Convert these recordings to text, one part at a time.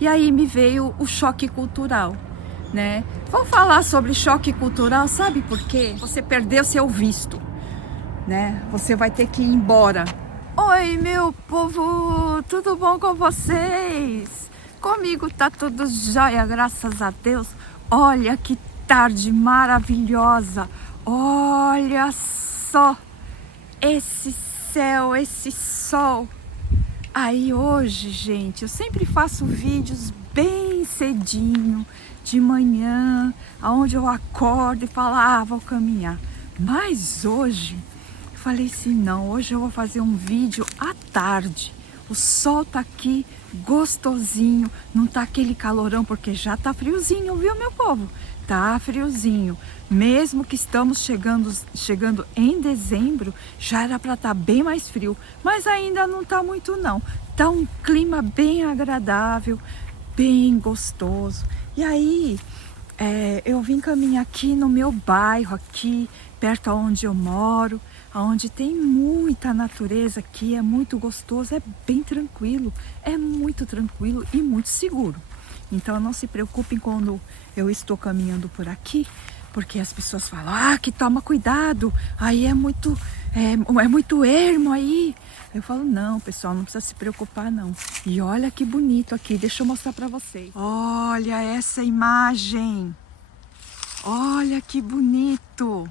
E aí me veio o choque cultural, né? Vou falar sobre choque cultural, sabe por quê? Você perdeu seu visto, né? Você vai ter que ir embora. Oi, meu povo, tudo bom com vocês? Comigo tá tudo jóia, graças a Deus. Olha que tarde maravilhosa. Olha só esse céu, esse sol. Aí hoje, gente, eu sempre faço vídeos bem cedinho, de manhã, onde eu acordo e falo, vou caminhar. Mas hoje, eu falei assim, não, hoje eu vou fazer um vídeo à tarde. O sol tá aqui gostosinho, não tá aquele calorão, porque já tá friozinho, viu, meu povo? Tá friozinho. Mesmo que estamos chegando em dezembro, já era para estar bem mais frio, mas ainda não tá muito não. Tá um clima bem agradável, bem gostoso. E aí, eu vim caminhar aqui no meu bairro, aqui perto onde eu moro, onde tem muita natureza aqui, é muito gostoso, é bem tranquilo, é muito tranquilo e muito seguro. Então não se preocupem quando eu estou caminhando por aqui, porque as pessoas falam, que toma cuidado, aí é muito ermo aí. Eu falo, não, pessoal, não precisa se preocupar não. E olha que bonito aqui, deixa eu mostrar para vocês. Olha essa imagem, olha que bonito.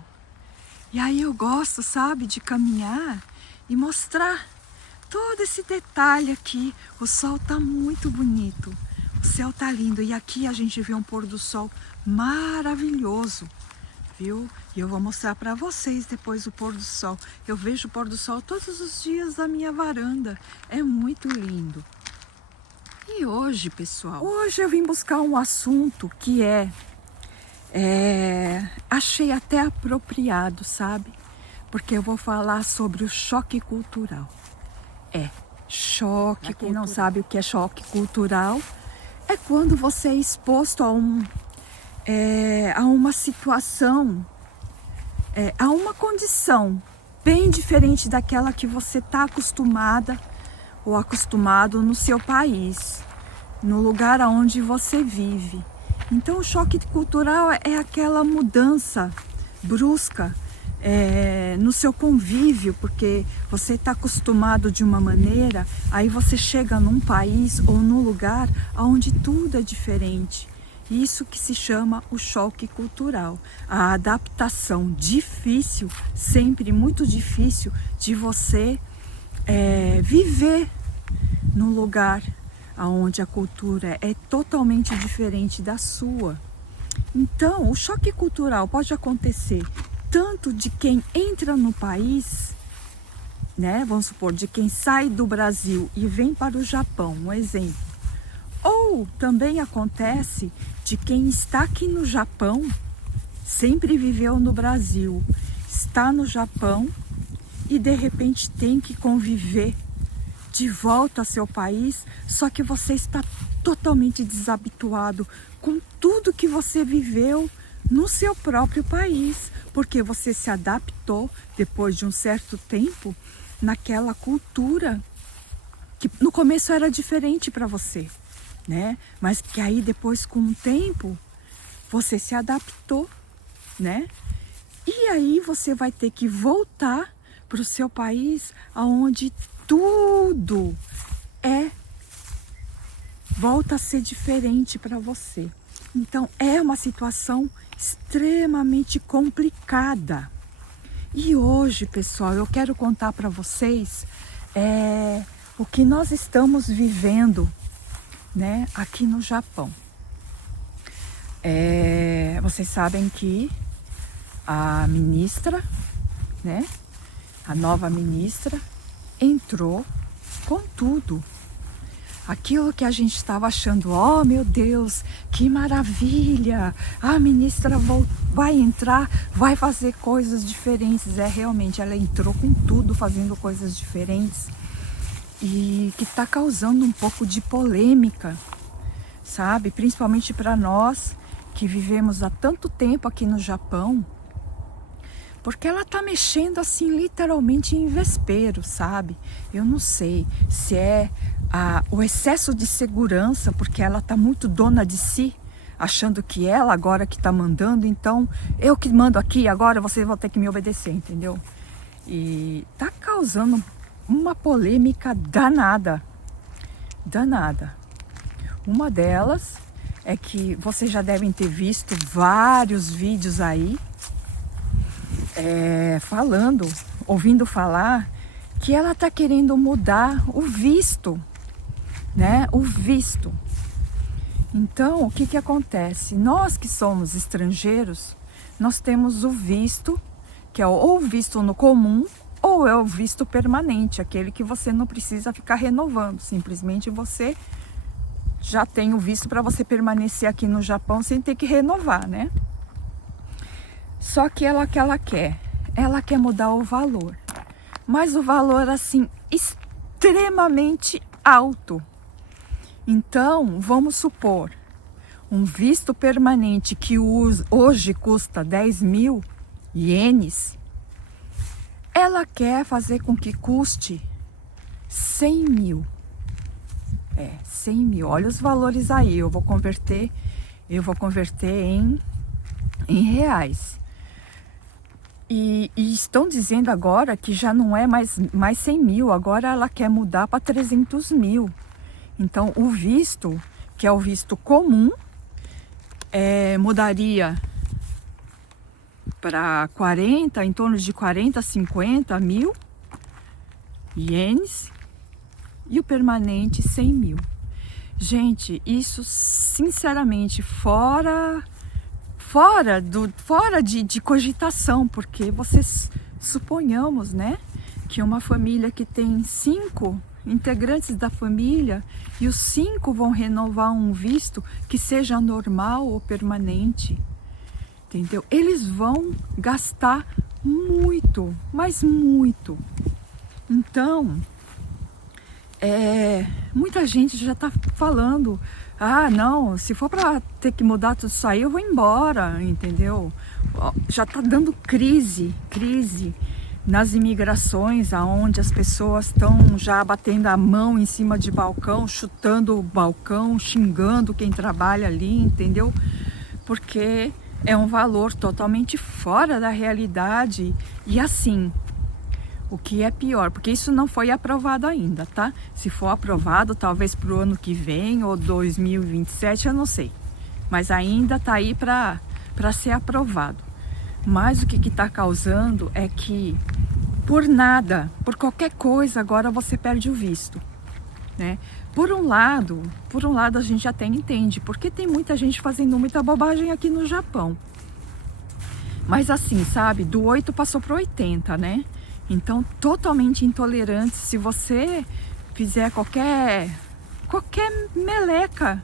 E aí eu gosto, sabe, de caminhar e mostrar todo esse detalhe aqui. O sol tá muito bonito, o céu tá lindo. E aqui a gente vê um pôr do sol maravilhoso, viu? E eu vou mostrar para vocês depois o pôr do sol. Eu vejo o pôr do sol todos os dias na minha varanda. É muito lindo. E hoje, pessoal, hoje eu vim buscar um assunto que achei até apropriado, sabe? Porque eu vou falar sobre o choque cultural. Choque. Quem não sabe o que é choque cultural, é quando você é exposto a uma situação, a uma condição bem diferente daquela que você está acostumada ou acostumado no seu país, no lugar onde você vive. Então o choque cultural é aquela mudança brusca no seu convívio, porque você está acostumado de uma maneira, aí você chega num país ou num lugar onde tudo é diferente. Isso que se chama o choque cultural, a adaptação difícil, sempre muito difícil, de você viver num lugar onde a cultura é totalmente diferente da sua. Então, o choque cultural pode acontecer tanto de quem entra no país, né? Vamos supor, de quem sai do Brasil e vem para o Japão, um exemplo. Ou também acontece de quem está aqui no Japão, sempre viveu no Brasil, está no Japão e de repente tem que conviver de volta ao seu país, só que você está totalmente desabituado com tudo que você viveu no seu próprio país, porque você se adaptou depois de um certo tempo naquela cultura que no começo era diferente para você, né? Mas que aí depois, com o tempo, você se adaptou, né? E aí você vai ter que voltar para o seu país, aonde tudo volta a ser diferente para você. Então é uma situação extremamente complicada. E hoje, pessoal, eu quero contar para vocês o que nós estamos vivendo, né, aqui no Japão. Vocês sabem que a ministra, né, a nova ministra, entrou com tudo. Aquilo que a gente estava achando, oh meu Deus, que maravilha, a ministra vai entrar, vai fazer coisas diferentes. Realmente, ela entrou com tudo, fazendo coisas diferentes, e que está causando um pouco de polêmica, sabe? Principalmente para nós que vivemos há tanto tempo aqui no Japão, porque ela tá mexendo assim literalmente em vespeiro, sabe? Eu não sei se é o excesso de segurança, porque ela está muito dona de si, achando que ela agora que está mandando, então eu que mando aqui, agora vocês vão ter que me obedecer, entendeu? E tá causando uma polêmica danada, danada. Uma delas é que vocês já devem ter visto vários vídeos aí, ouvindo falar que ela tá querendo mudar o visto, né? O visto. Então, o que que acontece? Nós que somos estrangeiros, nós temos o visto, que é ou o visto no comum, ou é o visto permanente, aquele que você não precisa ficar renovando. Simplesmente você já tem o visto para você permanecer aqui no Japão sem ter que renovar, né? Só que ela quer mudar o valor. Mas o valor, assim, extremamente alto. Então, vamos supor, um visto permanente que hoje custa 10 mil ienes, ela quer fazer com que custe 100 mil. 100 mil. Olha os valores aí, eu vou converter em reais. E estão dizendo agora que já não é mais 100 mil, agora ela quer mudar para 300 mil. Então, o visto, que é o visto comum, mudaria para em torno de 40, 50 mil ienes, e o permanente 100 mil. Gente, isso sinceramente fora de cogitação, porque vocês suponhamos, né, que uma família que tem 5 integrantes da família e os 5 vão renovar um visto que seja normal ou permanente, entendeu? Eles vão gastar muito, mas muito. Então, muita gente já está falando, não, se for para ter que mudar tudo isso aí, eu vou embora, entendeu? Já está dando crise nas imigrações, aonde as pessoas estão já batendo a mão em cima de balcão, chutando o balcão, xingando quem trabalha ali, entendeu? Porque é um valor totalmente fora da realidade. E assim, o que é pior, porque isso não foi aprovado ainda, tá? Se for aprovado, talvez para o ano que vem ou 2027, eu não sei. Mas ainda está aí para ser aprovado. Mas o que está causando é que por nada, por qualquer coisa, agora você perde o visto, né? Por um lado a gente até entende, porque tem muita gente fazendo muita bobagem aqui no Japão. Mas assim, sabe, do 8 passou para 80, né? Então, totalmente intolerante. Se você fizer qualquer meleca,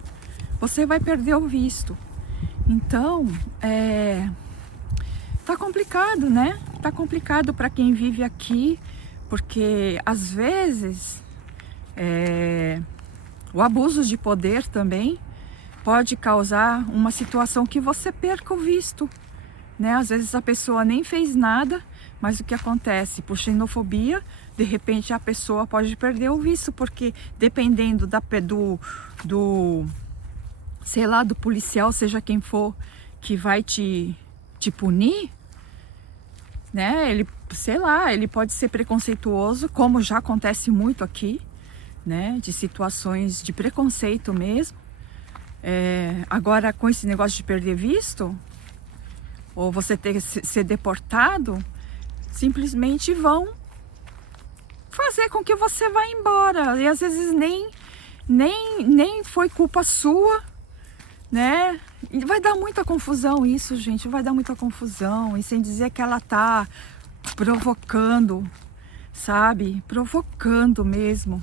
você vai perder o visto. Então, tá complicado, né? Tá complicado para quem vive aqui, porque às vezes o abuso de poder também pode causar uma situação que você perca o visto, né? Às vezes a pessoa nem fez nada, mas o que acontece? Por xenofobia, de repente a pessoa pode perder o visto, porque dependendo do sei lá, do policial, seja quem for, que vai te punir, né? Ele pode ser preconceituoso, como já acontece muito aqui, né? De situações de preconceito mesmo. Agora, com esse negócio de perder visto, ou você ser deportado, simplesmente vão fazer com que você vá embora. E às vezes nem foi culpa sua, né? E vai dar muita confusão isso, gente. Vai dar muita confusão. E sem dizer que ela tá provocando, sabe? Provocando mesmo.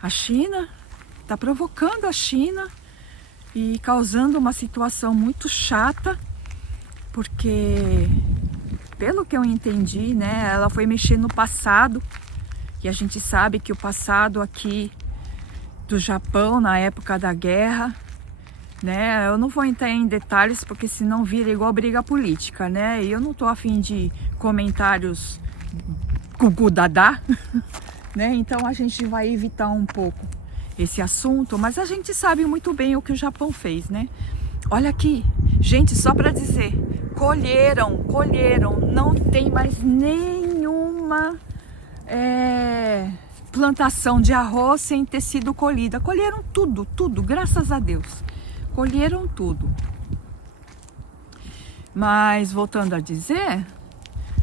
A China tá provocando a China e causando uma situação muito chata, porque pelo que eu entendi, né, ela foi mexer no passado, e a gente sabe que o passado aqui do Japão, na época da guerra, né, eu não vou entrar em detalhes, porque senão vira igual briga política, né, e eu não tô a fim de comentários gugu dadá, né, então a gente vai evitar um pouco. esse assunto, mas a gente sabe muito bem o que o Japão fez, né? Olha aqui, gente, só para dizer, colheram, não tem mais nenhuma plantação de arroz sem ter sido colhida. Colheram tudo, graças a Deus. Colheram tudo. Mas, voltando a dizer,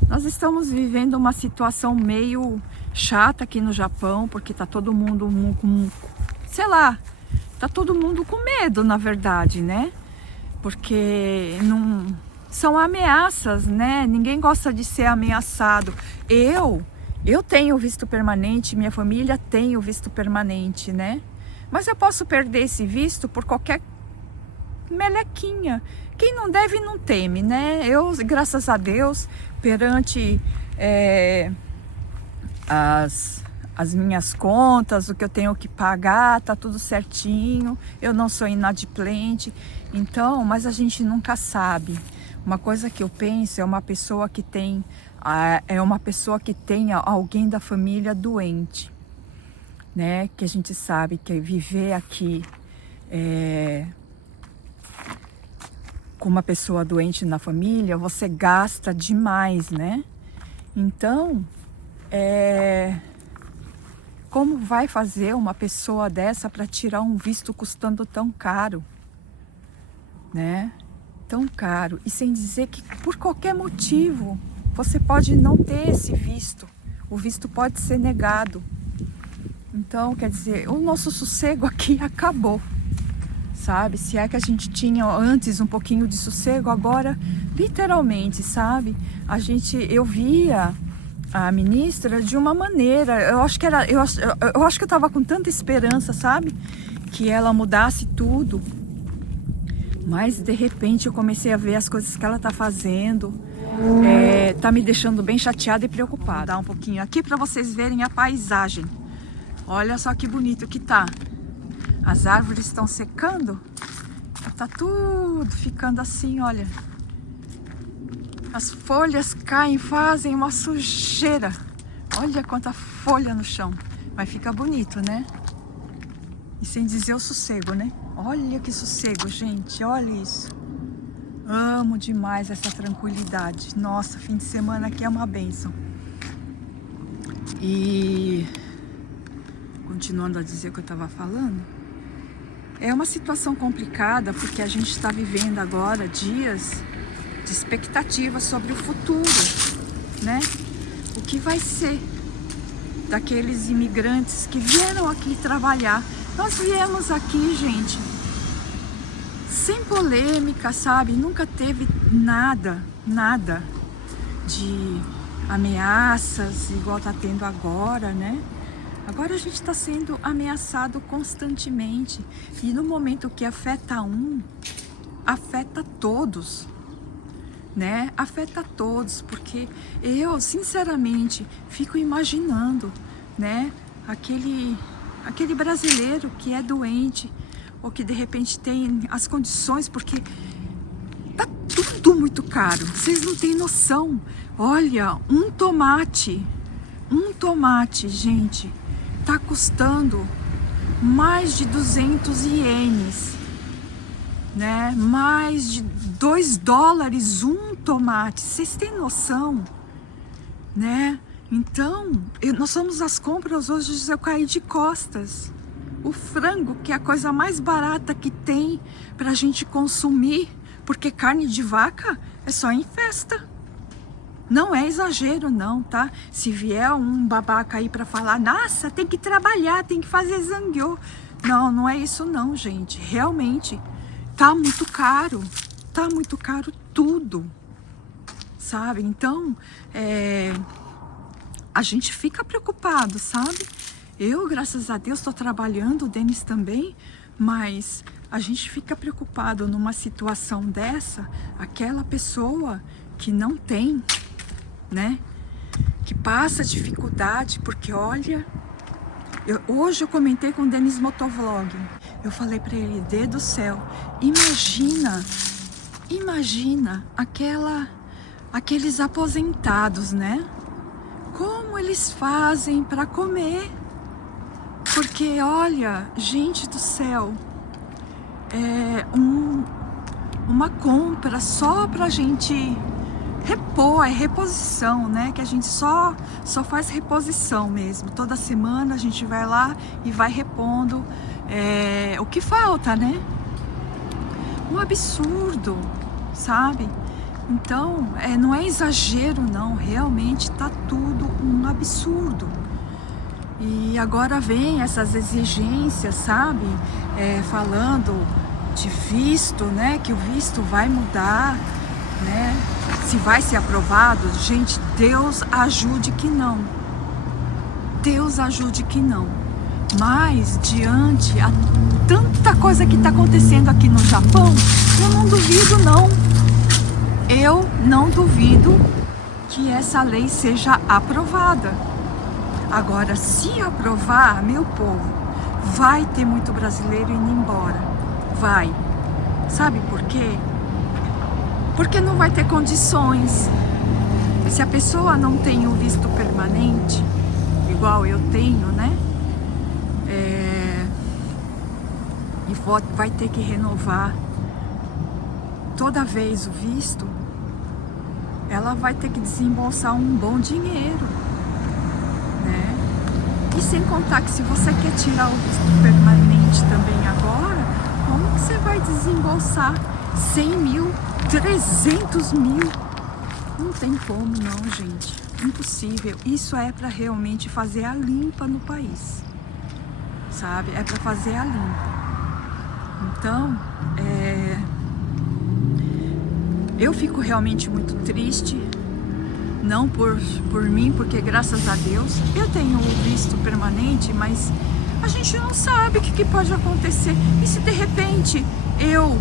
nós estamos vivendo uma situação meio chata aqui no Japão, porque tá todo mundo com, sei lá, tá todo mundo com medo, na verdade, né? Porque não são ameaças, né? Ninguém gosta de ser ameaçado. Eu tenho visto permanente, minha família tem o visto permanente, né? Mas eu posso perder esse visto por qualquer melequinha. Quem não deve não teme, né? Eu, graças a Deus, perante as minhas contas, o que eu tenho que pagar, tá tudo certinho. Eu não sou inadimplente. Então, mas a gente nunca sabe. Uma coisa que eu penso é uma pessoa que tem alguém da família doente, né? Que a gente sabe que viver aqui com uma pessoa doente na família, você gasta demais, né? Então, como vai fazer uma pessoa dessa para tirar um visto custando tão caro, né? Tão caro. E sem dizer que por qualquer motivo você pode não ter esse visto. O visto pode ser negado. Então, quer dizer, o nosso sossego aqui acabou, sabe? Se é que a gente tinha antes um pouquinho de sossego, agora, literalmente, sabe? Eu via a ministra de uma maneira, eu acho que eu estava com tanta esperança, sabe? Que ela mudasse tudo. Mas, de repente, eu comecei a ver as coisas que ela tá fazendo. Tá me deixando bem chateada e preocupada. Vou dar um pouquinho aqui para vocês verem a paisagem. Olha só que bonito que tá. As árvores estão secando. Tá tudo ficando assim, olha. As folhas caem, fazem uma sujeira. Olha quanta folha no chão. Mas fica bonito, né? E sem dizer o sossego, né? Olha que sossego, gente. Olha isso. Amo demais essa tranquilidade. Nossa, fim de semana aqui é uma bênção. E continuando a dizer o que eu estava falando, é uma situação complicada porque a gente está vivendo agora dias de expectativa sobre o futuro, né? O que vai ser daqueles imigrantes que vieram aqui trabalhar. Nós viemos aqui, gente, sem polêmica, sabe? Nunca teve nada de ameaças igual tá tendo agora, né? Agora a gente está sendo ameaçado constantemente. E no momento que afeta um, afeta todos, né? Afeta todos, porque eu, sinceramente, fico imaginando, né? Aquele brasileiro que é doente, ou que de repente tem as condições, porque tá tudo muito caro. Vocês não têm noção. Olha, um tomate, gente, tá custando mais de 200 ienes, né? Mais de 2 dólares um tomate. Vocês têm noção, né? Então, nós fomos às compras hoje, eu caí de costas. O frango, que é a coisa mais barata que tem pra gente consumir, porque carne de vaca é só em festa. Não é exagero não, tá? Se vier um babaca aí pra falar, nossa, tem que trabalhar, tem que fazer zangueô. Não, não é isso não, gente. Realmente, tá muito caro tudo, sabe? Então, a gente fica preocupado, sabe? Eu, graças a Deus, estou trabalhando, o Denis também, mas a gente fica preocupado numa situação dessa, aquela pessoa que não tem, né? Que passa dificuldade, porque olha, hoje eu comentei com o Denis Motovlog, eu falei para ele, Deus do céu, imagina aqueles aposentados, né? Como eles fazem para comer? Porque, olha, gente do céu, é uma compra só pra gente repor, é reposição, né? Que a gente só faz reposição mesmo. Toda semana a gente vai lá e vai repondo o que falta, né? Um absurdo, sabe? Então, não é exagero não, realmente tá tudo um absurdo. E agora vem essas exigências, sabe? Falando de visto, né? Que o visto vai mudar, né? Se vai ser aprovado, gente, Deus ajude que não. Deus ajude que não. Mas, diante a tanta coisa que está acontecendo aqui no Japão, eu não duvido não. Eu não duvido que essa lei seja aprovada. Agora, se aprovar, meu povo, vai ter muito brasileiro indo embora. Vai. Sabe por quê? Porque não vai ter condições. Se a pessoa não tem o visto permanente, igual eu tenho, né? E vai ter que renovar toda vez o visto, ela vai ter que desembolsar um bom dinheiro, né? E sem contar que se você quer tirar o visto permanente também agora, como que você vai desembolsar 100 mil, 300 mil? Não tem como não, gente. Impossível. Isso é para realmente fazer a limpa no país, sabe? É para fazer a limpa. Então, eu fico realmente muito triste, não por mim, porque graças a Deus eu tenho o visto permanente, mas a gente não sabe o que pode acontecer. E se de repente eu,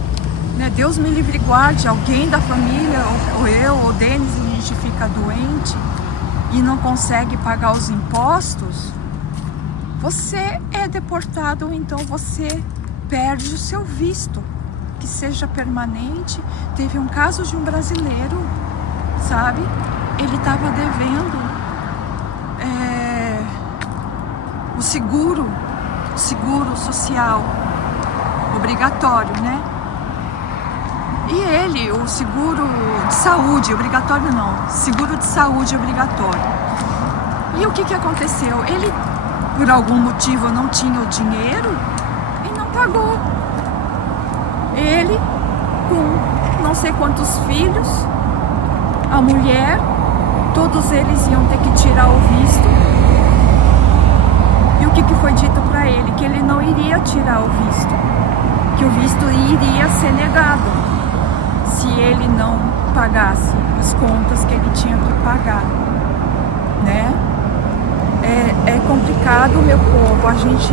né, Deus me livre e guarde, alguém da família, ou eu, ou Denis, a gente fica doente e não consegue pagar os impostos, você é deportado, ou então você perde o seu visto, que seja permanente. Teve um caso de um brasileiro, sabe? Ele estava devendo o seguro social obrigatório, né? E ele, o seguro de saúde obrigatório não, seguro de saúde obrigatório. E o que aconteceu? Ele, por algum motivo, não tinha o dinheiro e não pagou. Ele, com não sei quantos filhos, a mulher, todos eles iam ter que tirar o visto. E o que foi dito para ele? Que ele não iria tirar o visto, que o visto iria ser negado se ele não pagasse as contas que ele tinha que pagar, né? É complicado, meu povo. A gente,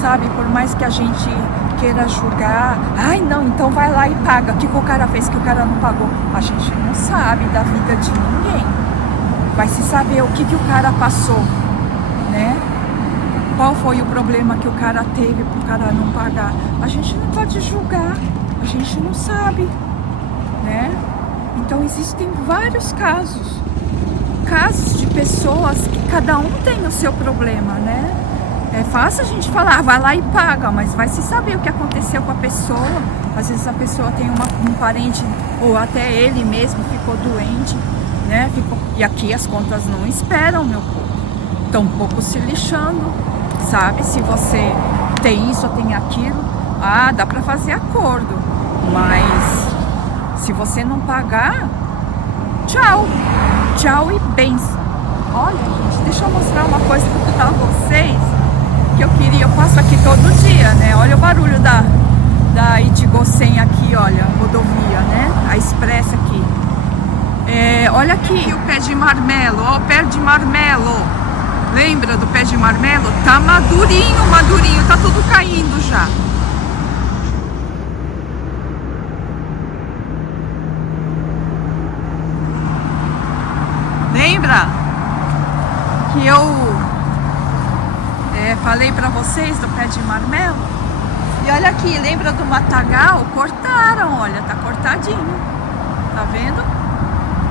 sabe, por mais que a gente queira julgar, ai não, então vai lá e paga. O que o cara fez que o cara não pagou? A gente não sabe da vida de ninguém. Vai se saber o que o cara passou, né? Qual foi o problema que o cara teve para o cara não pagar? A gente não pode julgar, a gente não sabe, né? Então existem vários casos de pessoas que cada um tem o seu problema, né? É fácil a gente falar, vai lá e paga, mas vai se saber o que aconteceu com a pessoa. Às vezes a pessoa tem um parente, ou até ele mesmo ficou doente, né? E aqui as contas não esperam, meu povo. Estão um pouco se lixando, sabe? Se você tem isso ou tem aquilo, dá pra fazer acordo. Mas se você não pagar, tchau. Tchau e bens. Olha, gente, deixa eu mostrar uma coisa pra vocês que eu passo aqui todo dia, né? Olha o barulho da Ichigo-sen aqui, olha, rodovia, né? A expressa aqui. Olha aqui o pé de marmelo, ó, o pé de marmelo. Lembra do pé de marmelo? Tá madurinho, tá tudo caindo já. Lembra que eu falei pra vocês do pé de marmelo? E olha aqui, lembra do matagal? Cortaram, olha, tá cortadinho. Tá vendo?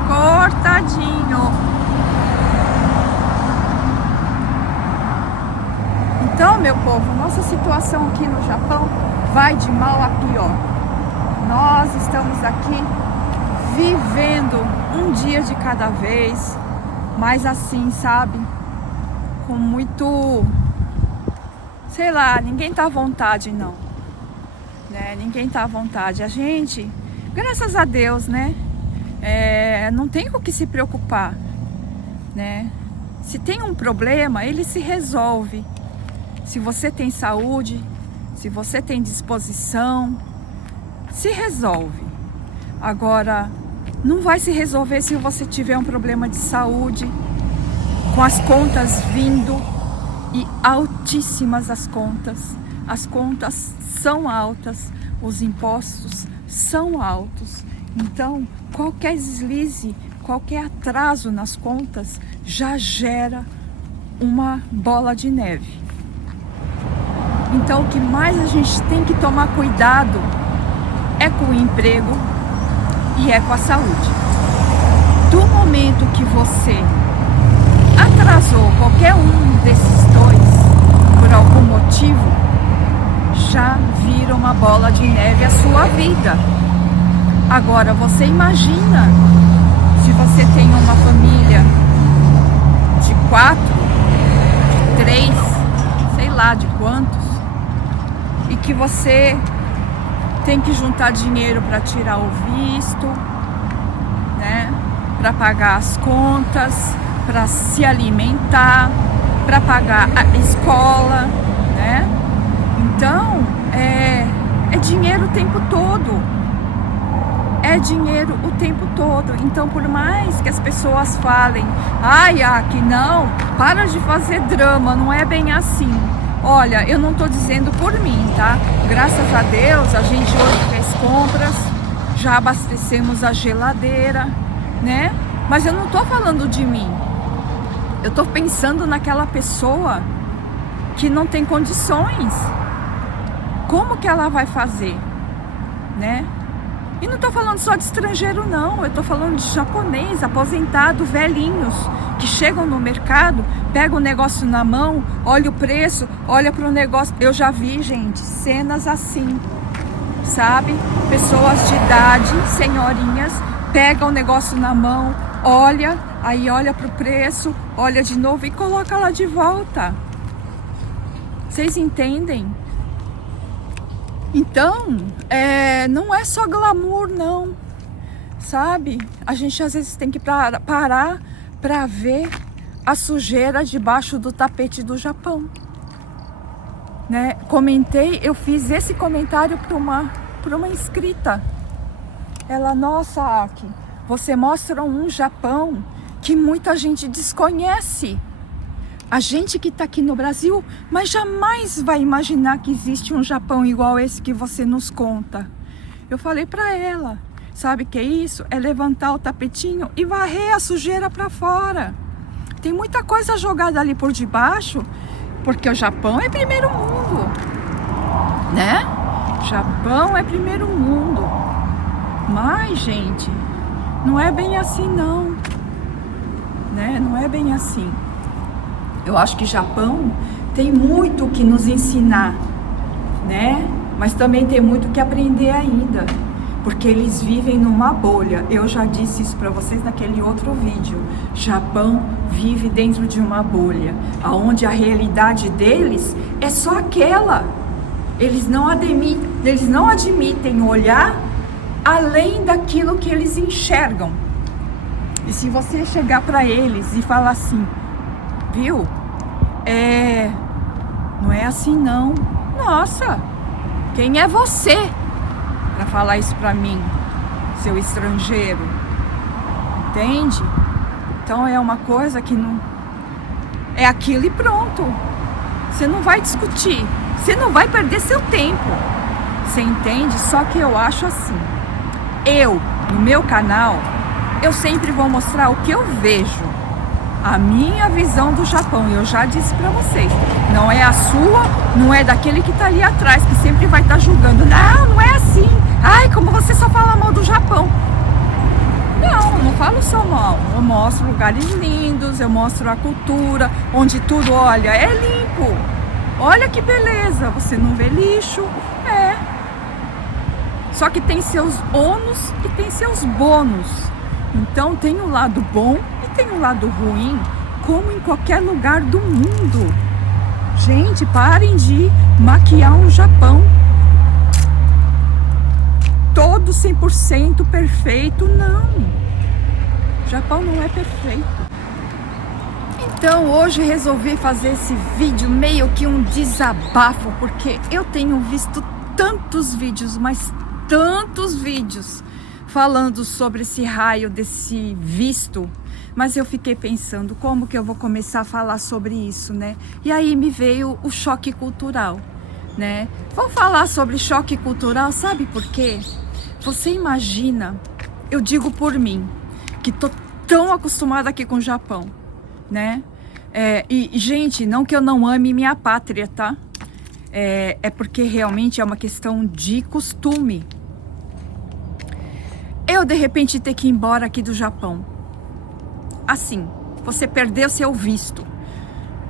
Cortadinho. Então, meu povo, nossa situação aqui no Japão vai de mal a pior. Nós estamos aqui vivendo um dia de cada vez, mas assim, sabe? Com muito... sei lá, ninguém tá à vontade, não. Né? Ninguém tá à vontade. A gente, graças a Deus, né? Não tem com o que se preocupar, né? Se tem um problema, ele se resolve. Se você tem saúde, se você tem disposição, se resolve. Agora, não vai se resolver se você tiver um problema de saúde, com as contas vindo e altíssimas as contas. As contas são altas, os impostos são altos. Então, qualquer deslize, qualquer atraso nas contas já gera uma bola de neve. Então, o que mais a gente tem que tomar cuidado é com o emprego e é com a saúde. Do momento que você atrasou qualquer um desses dois, por algum motivo, já vira uma bola de neve a sua vida. Agora, você imagina se você tem uma família de 4, de 3, sei lá de quantos, e que você tem que juntar dinheiro para tirar o visto, né? Para pagar as contas, para se alimentar, para pagar a escola, né? Então, é dinheiro o tempo todo. É dinheiro o tempo todo. Então, por mais que as pessoas falem, ai, que não, para de fazer drama, não é bem assim. Olha, eu não tô dizendo por mim, tá? Graças a Deus, a gente hoje fez compras, já abastecemos a geladeira, né? Mas eu não tô falando de mim. Eu tô pensando naquela pessoa que não tem condições. Como que ela vai fazer, né? E não tô falando só de estrangeiro, não. Eu tô falando de japonês, aposentado, velhinhos, que chegam no mercado, pegam o negócio na mão, olha o preço, olha pro negócio. Eu já vi, gente, cenas assim, sabe? Pessoas de idade, senhorinhas, pegam o negócio na mão, olha, aí olha pro preço, olha de novo e coloca lá de volta. Vocês entendem? Então, não é só glamour, não, sabe? A gente às vezes tem que parar para ver a sujeira debaixo do tapete do Japão, né? Eu fiz esse comentário para uma inscrita. Ela, nossa, Aki, você mostra um Japão que muita gente desconhece. A gente que está aqui no Brasil, mas jamais vai imaginar que existe um Japão igual esse que você nos conta. Eu falei para ela, sabe o que é isso? É levantar o tapetinho e varrer a sujeira para fora. Tem muita coisa jogada ali por debaixo, porque o Japão é primeiro mundo, né? Japão é primeiro mundo. Mas, gente, não é bem assim não, né? Não é bem assim. Eu acho que Japão tem muito o que nos ensinar, né? Mas também tem muito o que aprender ainda, porque eles vivem numa bolha. Eu já disse isso para vocês naquele outro vídeo. Japão vive dentro de uma bolha, onde a realidade deles é só aquela. Eles não admitem olhar além daquilo que eles enxergam. E se você chegar para eles e falar assim, viu? Não é assim não. Nossa, quem é você para falar isso para mim, seu estrangeiro? Entende? Então é uma coisa que não... é aquilo e pronto. Você não vai discutir, você não vai perder seu tempo. Você entende? Só que eu acho assim, no meu canal, eu sempre vou mostrar o que eu vejo, a minha visão do Japão. Eu já disse pra vocês, não é a sua, não é daquele que tá ali atrás, que sempre vai estar julgando. Não é assim. Ai, como você só fala mal do Japão. Não, não falo só mal. Eu mostro lugares lindos, eu mostro a cultura, onde tudo, olha, é limpo. Olha que beleza, você não vê lixo, Só que tem seus ônus e tem seus bônus. Então tem o lado bom e tem o lado ruim, como em qualquer lugar do mundo. Gente, parem de maquiar o Japão. Todo 100% perfeito, não. O Japão não é perfeito. Então hoje resolvi fazer esse vídeo meio que um desabafo, porque eu tenho visto tantos vídeos, mas tantos vídeos falando sobre esse raio desse visto, mas eu fiquei pensando como que eu vou começar a falar sobre isso, né? E aí me veio o choque cultural, né? Vou falar sobre choque cultural, sabe por quê? Você imagina, eu digo por mim, que tô tão acostumada aqui com o Japão, né? Gente, não que eu não ame minha pátria, tá? É porque realmente é uma questão de costume. Eu, de repente, ter que ir embora aqui do Japão. Assim, você perdeu seu visto,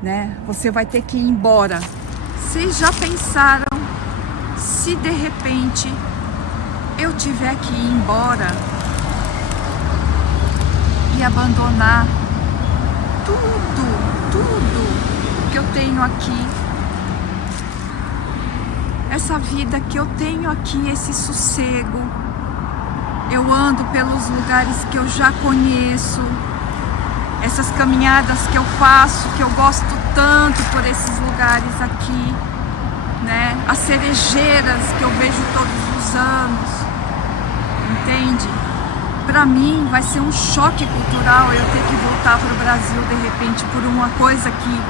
né? Você vai ter que ir embora. Vocês já pensaram se, de repente, eu tiver que ir embora e abandonar tudo que eu tenho aqui, essa vida que eu tenho aqui, esse sossego, eu ando pelos lugares que eu já conheço, essas caminhadas que eu faço, que eu gosto tanto por esses lugares aqui, né? As cerejeiras que eu vejo todos os anos, entende? Para mim vai ser um choque cultural eu ter que voltar para o Brasil de repente por uma coisa que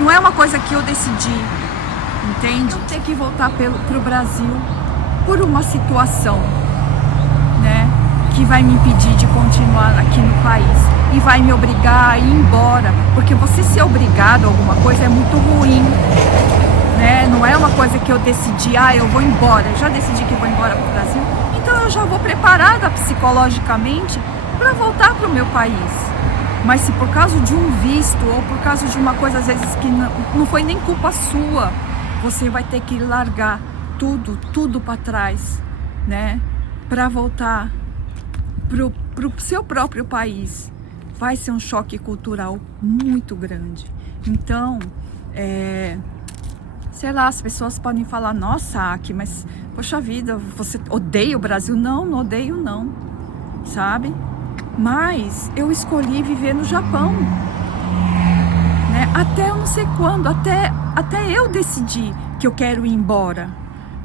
não é uma coisa que eu decidi, entende? Eu ter que voltar para o Brasil por uma situação, né, que vai me impedir de continuar aqui no país e vai me obrigar a ir embora, porque você ser obrigado a alguma coisa é muito ruim, né? Não é uma coisa que eu decidi, eu vou embora, eu já decidi que eu vou embora para o Brasil. Então eu já vou preparada psicologicamente para voltar para o meu país. Mas se por causa de um visto ou por causa de uma coisa às vezes que não foi nem culpa sua, você vai ter que largar tudo para trás, né? Para voltar pro seu próprio país. Vai ser um choque cultural muito grande. Então, sei lá, as pessoas podem falar, nossa, Aki, mas poxa vida, você odeia o Brasil? Não, não odeio não, sabe? Mas eu escolhi viver no Japão, né? Até eu não sei quando, até eu decidir que eu quero ir embora,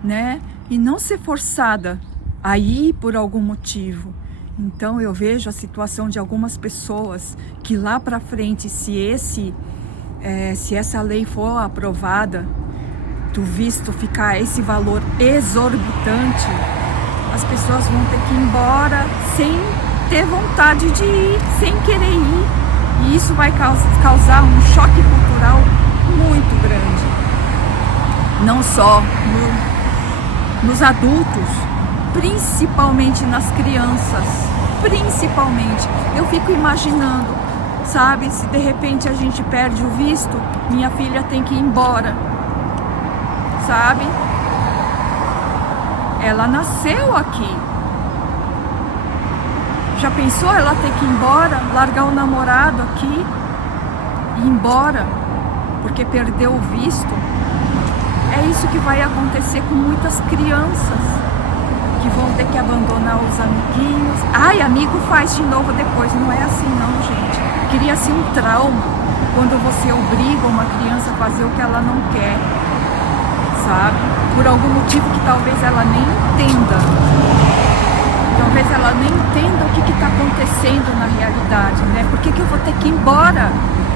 né? E não ser forçada a ir por algum motivo. Então eu vejo a situação de algumas pessoas que lá pra frente, se essa lei for aprovada, do visto ficar esse valor exorbitante, as pessoas vão ter que ir embora sem ter vontade de ir, sem querer ir. E isso vai causar um choque cultural muito grande. Não só nos adultos, principalmente nas crianças. Principalmente. Eu fico imaginando, sabe, se de repente a gente perde o visto, minha filha tem que ir embora. Sabe? Ela nasceu aqui. Já pensou ela ter que ir embora, largar o namorado aqui e ir embora porque perdeu o visto? É isso que vai acontecer com muitas crianças que vão ter que abandonar os amiguinhos. Amigo faz de novo depois. Não é assim não, gente. Cria-se um trauma quando você obriga uma criança a fazer o que ela não quer, sabe? Por algum motivo que talvez ela nem entenda. Talvez ela nem entenda o que está acontecendo na realidade, né? Por que eu vou ter que ir embora?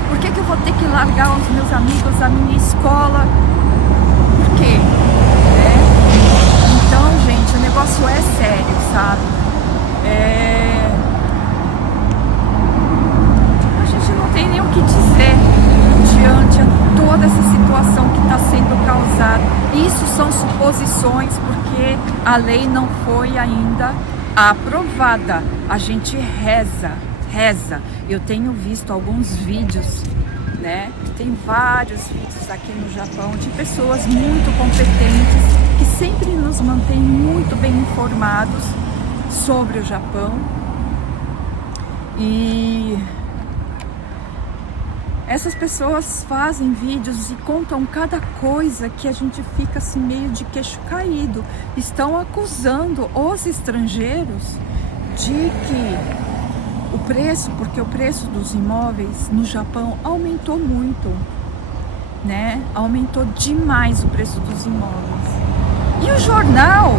Por que eu vou ter que largar os meus amigos, a minha escola? Por quê? Né? Então, gente, o negócio é sério, sabe? A gente não tem nem o que dizer diante de toda essa situação que está sendo causada. Isso são suposições, porque a lei não foi ainda aprovada. A gente reza. Eu tenho visto alguns vídeos né? Tem vários vídeos aqui no Japão de pessoas muito competentes que sempre nos mantêm muito bem informados sobre o Japão. E essas pessoas fazem vídeos e contam cada coisa que a gente fica assim meio de queixo caído. Estão acusando os estrangeiros de que o preço, porque o preço dos imóveis no Japão aumentou muito, né? Aumentou demais o preço dos imóveis. E o jornal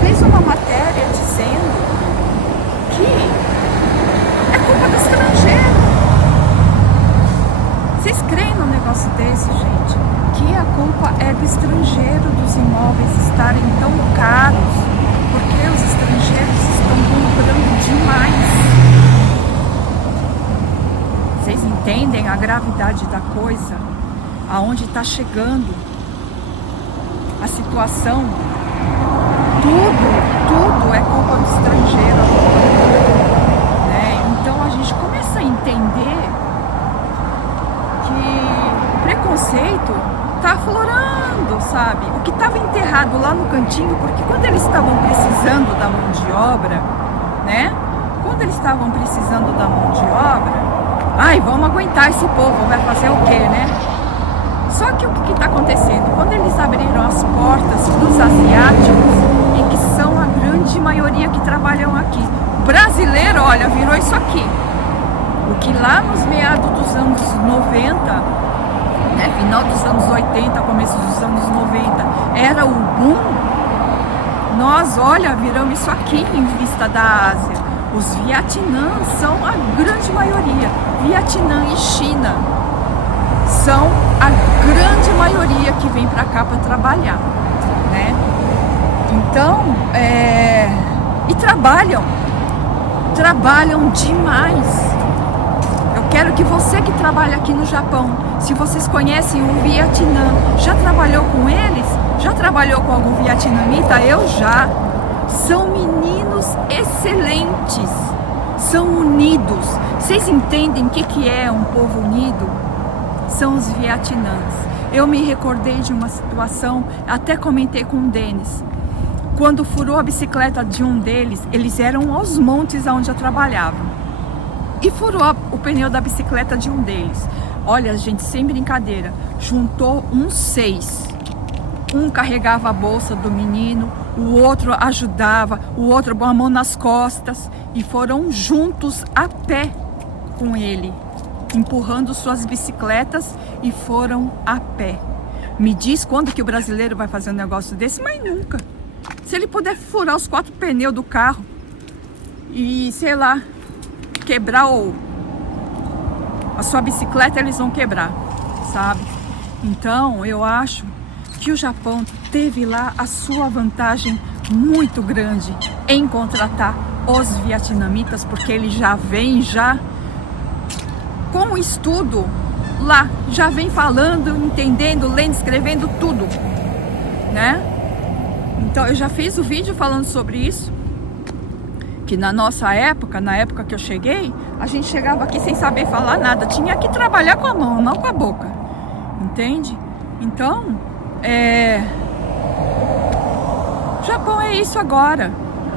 fez uma matéria dizendo que é culpa do estrangeiro. Vocês creem num negócio desse, gente? Que a culpa é do estrangeiro dos imóveis estarem tão caros, porque os estrangeiros estão comprando demais. Vocês entendem a gravidade da coisa? Aonde está chegando a situação? Tudo é culpa do estrangeiro agora, né? Então a gente começa a entender que o preconceito está aflorando, sabe? O que estava enterrado lá no cantinho, porque quando eles estavam precisando da mão de obra, né? Quando eles estavam precisando da mão de obra, ai, vamos aguentar esse povo, vai fazer o quê, né? Só que o que está acontecendo? Quando eles abriram as portas para os asiáticos, e que são a grande maioria que trabalham aqui, brasileiro, olha, virou isso aqui. O que lá nos meados dos anos 90, né, final dos anos 80, começo dos anos 90, era o boom, nós, olha, viramos isso aqui em vista da Ásia. Os Vietnãs são a grande maioria. Vietnã e China são a grande maioria que vem para cá para trabalhar, né? Então, e trabalham demais. Eu quero que você que trabalha aqui no Japão, se vocês conhecem o Vietnã, já trabalhou com eles? Já trabalhou com algum vietnamita? Eu já. São meninos excelentes, são unidos. Vocês entendem o que é um povo unido? São os vietnãs. Eu me recordei de uma situação, até comentei com o Denis. Quando furou a bicicleta de um deles, eles eram aos montes onde eu trabalhava. E furou o pneu da bicicleta de um deles. Olha, gente, sem brincadeira, juntou uns 6. Um carregava a bolsa do menino, o outro ajudava, o outro com a mão nas costas, e foram juntos a pé com ele, empurrando suas bicicletas, e foram a pé. Me diz quando que o brasileiro vai fazer um negócio desse? Mas nunca. Se ele puder furar os 4 pneus do carro e, sei lá, quebrar a sua bicicleta, eles vão quebrar, sabe? Então eu acho que o Japão teve lá a sua vantagem muito grande em contratar os vietnamitas, porque ele já vem com o estudo lá, já vem falando, entendendo, lendo, escrevendo tudo, né? Então eu já fiz o vídeo falando sobre isso, que na nossa época, na época que eu cheguei, a gente chegava aqui sem saber falar nada, tinha que trabalhar com a mão, não com a boca, entende? Então, o Japão é isso agora,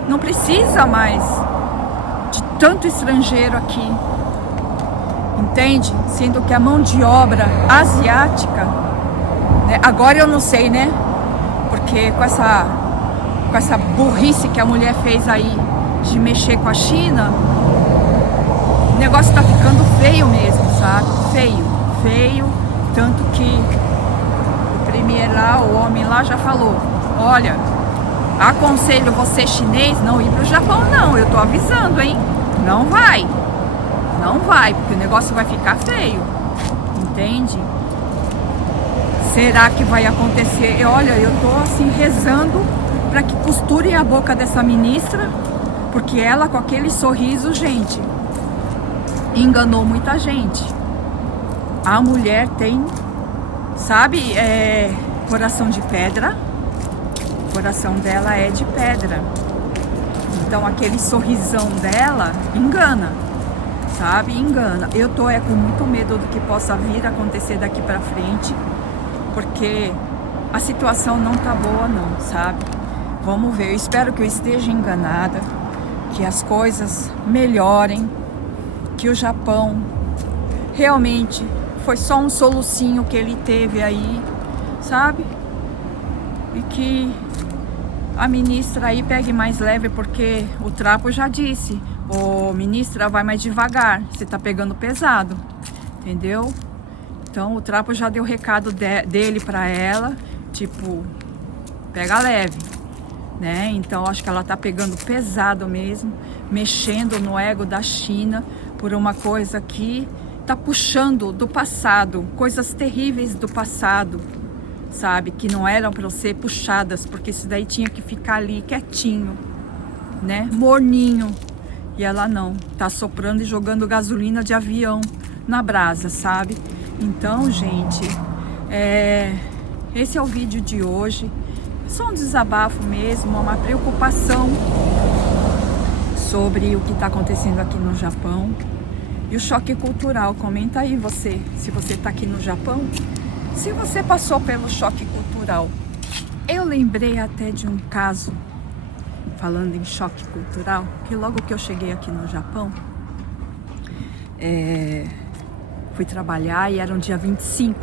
não precisa mais de tanto estrangeiro aqui, entende? Sendo que a mão de obra asiática, né? Agora eu não sei, né? Porque com essa burrice que a mulher fez aí de mexer com a China, o negócio tá ficando feio mesmo, sabe? Feio, tanto que o premier lá, o homem lá já falou, olha, aconselho você chinês não ir pro Japão não, eu tô avisando, hein? Não vai, porque o negócio vai ficar feio, entende? Será que vai acontecer? Olha, eu tô assim rezando para que costurem a boca dessa ministra, porque ela com aquele sorriso, gente, enganou muita gente. A mulher tem, sabe, coração de pedra, o coração dela é de pedra. Então aquele sorrisão dela engana. sabe? Engana. Eu tô com muito medo do que possa vir a acontecer daqui pra frente, porque a situação não tá boa não, sabe? Vamos ver, eu espero que eu esteja enganada, que as coisas melhorem, que o Japão realmente foi só um solucinho que ele teve aí, sabe? E que a ministra aí pegue mais leve, porque o Trapo já disse, ô ministra, vai mais devagar, você tá pegando pesado, entendeu? Então o Trapo já deu o recado dele pra ela, tipo, pega leve, né? Então acho que ela tá pegando pesado mesmo, mexendo no ego da China por uma coisa que tá puxando do passado, coisas terríveis do passado, sabe? Que não eram para ser puxadas, porque isso daí tinha que ficar ali quietinho, né? Morninho. E ela não, tá soprando e jogando gasolina de avião na brasa, sabe? Então, gente, esse é o vídeo de hoje. É só um desabafo mesmo, uma preocupação sobre o que está acontecendo aqui no Japão. E o choque cultural, comenta aí você, se você está aqui no Japão, se você passou pelo choque cultural. Eu lembrei até de um caso, falando em choque cultural, que logo que eu cheguei aqui no Japão, fui trabalhar e era um dia 25.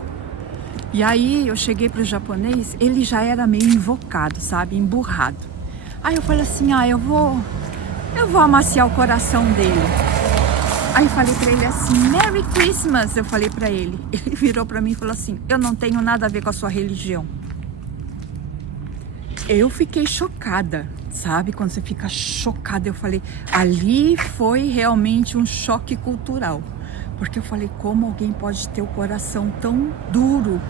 E aí eu cheguei pro japonês, ele já era meio invocado, sabe, emburrado. Aí eu falei assim, eu vou amaciar o coração dele. Aí eu falei pra ele assim, Merry Christmas, eu falei pra ele. Ele virou pra mim e falou assim, eu não tenho nada a ver com a sua religião. Eu fiquei chocada, sabe? Quando você fica chocada, eu falei, ali foi realmente um choque cultural. Porque eu falei, como alguém pode ter o coração tão duro,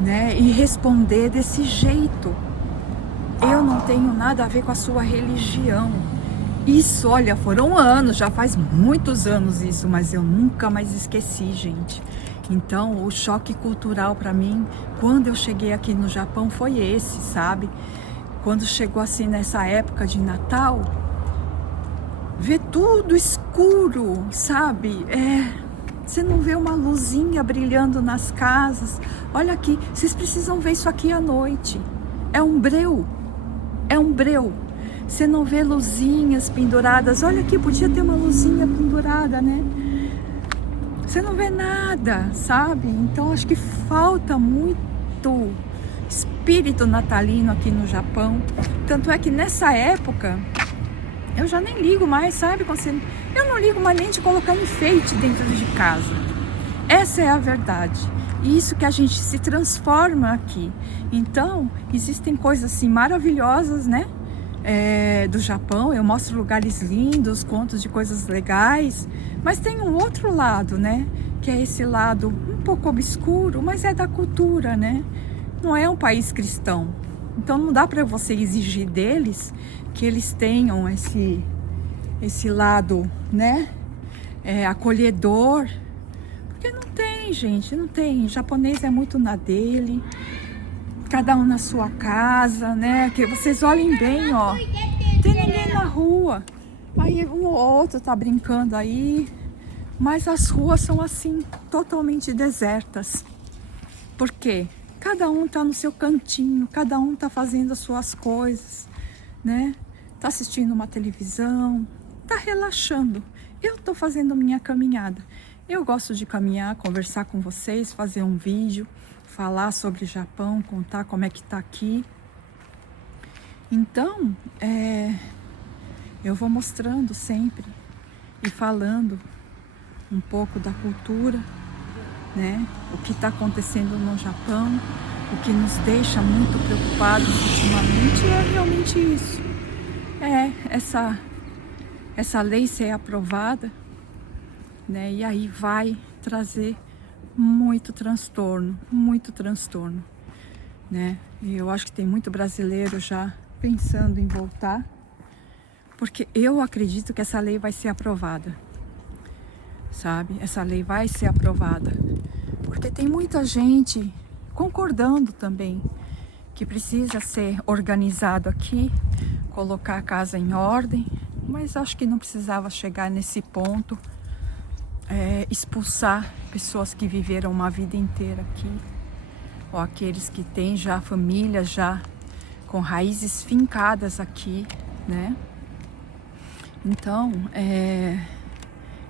né? E responder desse jeito. Eu não tenho nada a ver com a sua religião. Isso, olha, foram anos, já faz muitos anos isso, mas eu nunca mais esqueci, gente. Então, o choque cultural para mim, quando eu cheguei aqui no Japão, foi esse, sabe? Quando chegou assim nessa época de Natal, ver tudo escuro, sabe? Você não vê uma luzinha brilhando nas casas. Olha aqui, vocês precisam ver isso aqui à noite. É um breu, é um breu. Você não vê luzinhas penduradas. Olha aqui, podia ter uma luzinha pendurada, né? Você não vê nada, sabe? Então acho que falta muito espírito natalino aqui no Japão. Tanto é que nessa época eu já nem ligo mais, sabe? Eu não ligo mais nem de colocar enfeite dentro de casa. Essa é a verdade. E isso que a gente se transforma aqui. Então, existem coisas assim maravilhosas, né? Do Japão, eu mostro lugares lindos, contos de coisas legais, mas tem um outro lado, né? Que é esse lado um pouco obscuro, mas é da cultura, né? Não é um país cristão, então não dá para você exigir deles que eles tenham esse lado, né? Acolhedor, porque não tem, gente, não tem. O japonês é muito na dele. Cada um na sua casa, né? Que vocês olhem bem, ó. Tem ninguém na rua. Aí um ou outro tá brincando aí. Mas as ruas são assim, totalmente desertas. Por quê? Cada um tá no seu cantinho, cada um tá fazendo as suas coisas, né? Tá assistindo uma televisão, tá relaxando. Eu tô fazendo minha caminhada. Eu gosto de caminhar, conversar com vocês, fazer um vídeo, falar sobre o Japão, contar como é que tá aqui. Então, eu vou mostrando sempre e falando um pouco da cultura, né? O que está acontecendo no Japão, o que nos deixa muito preocupados ultimamente é realmente isso. Essa lei ser aprovada, né? E aí vai trazer muito transtorno, né? E eu acho que tem muito brasileiro já pensando em voltar, porque eu acredito que essa lei vai ser aprovada, sabe? Essa lei vai ser aprovada, porque tem muita gente concordando também que precisa ser organizado aqui, colocar a casa em ordem, mas acho que não precisava chegar nesse ponto, expulsar pessoas que viveram uma vida inteira aqui, ou aqueles que têm já família, já com raízes fincadas aqui, né? Então,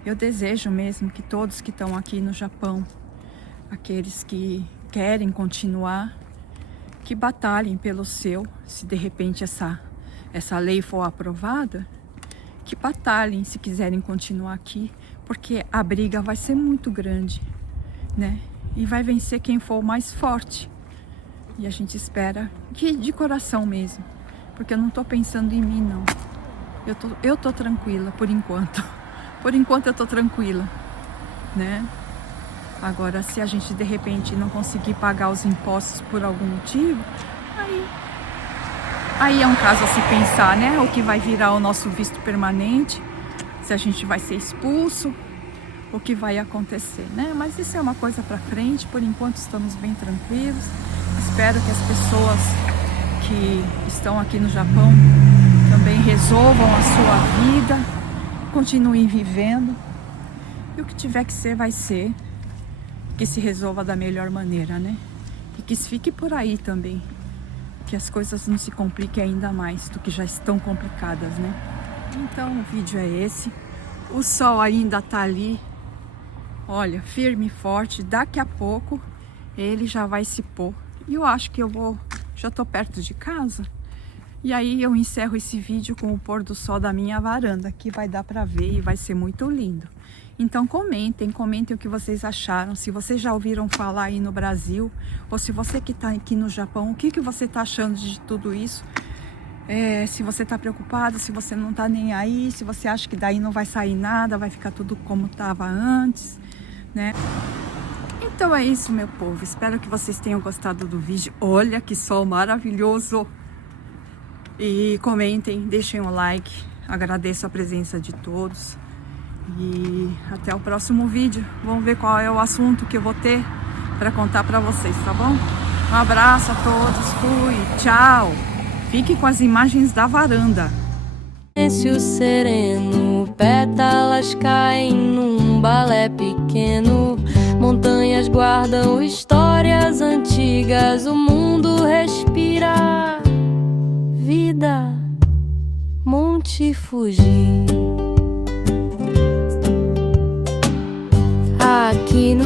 eu desejo mesmo que todos que estão aqui no Japão, aqueles que querem continuar, que batalhem pelo seu, se de repente essa lei for aprovada, que batalhem se quiserem continuar aqui, porque a briga vai ser muito grande, né? E vai vencer quem for mais forte. E a gente espera que de coração mesmo, porque eu não tô pensando em mim, não. Eu tô tranquila por enquanto. Por enquanto eu tô tranquila, né? Agora, se a gente de repente não conseguir pagar os impostos por algum motivo, aí é um caso a se pensar, né? O que vai virar o nosso visto permanente, se a gente vai ser expulso, o que vai acontecer, né? Mas isso é uma coisa para frente. Por enquanto estamos bem tranquilos. Espero que as pessoas que estão aqui no Japão também resolvam a sua vida, continuem vivendo, e o que tiver que ser vai ser, que se resolva da melhor maneira, né? E que fique por aí também, que as coisas não se compliquem ainda mais do que já estão complicadas, né? Então o vídeo é esse. O sol ainda tá ali, olha, firme e forte. Daqui a pouco ele já vai se pôr. E eu acho que já tô perto de casa. E aí eu encerro esse vídeo com o pôr do sol da minha varanda, que vai dar para ver e vai ser muito lindo. Então comentem o que vocês acharam, se vocês já ouviram falar aí no Brasil, ou se você que está aqui no Japão, o que você está achando de tudo isso? Se você está preocupado, se você não está nem aí, se você acha que daí não vai sair nada, vai ficar tudo como estava antes, né? Então é isso, meu povo. Espero que vocês tenham gostado do vídeo. Olha que sol maravilhoso! E comentem, deixem um like. Agradeço a presença de todos. E até o próximo vídeo. Vamos ver qual é o assunto que eu vou ter para contar para vocês, tá bom? Um abraço a todos. Fui. Tchau. Fique com as imagens da varanda. Silêncio sereno, pétalas caem num balé pequeno. Montanhas guardam histórias antigas. O mundo respira vida, Monte Fuji. Aqui no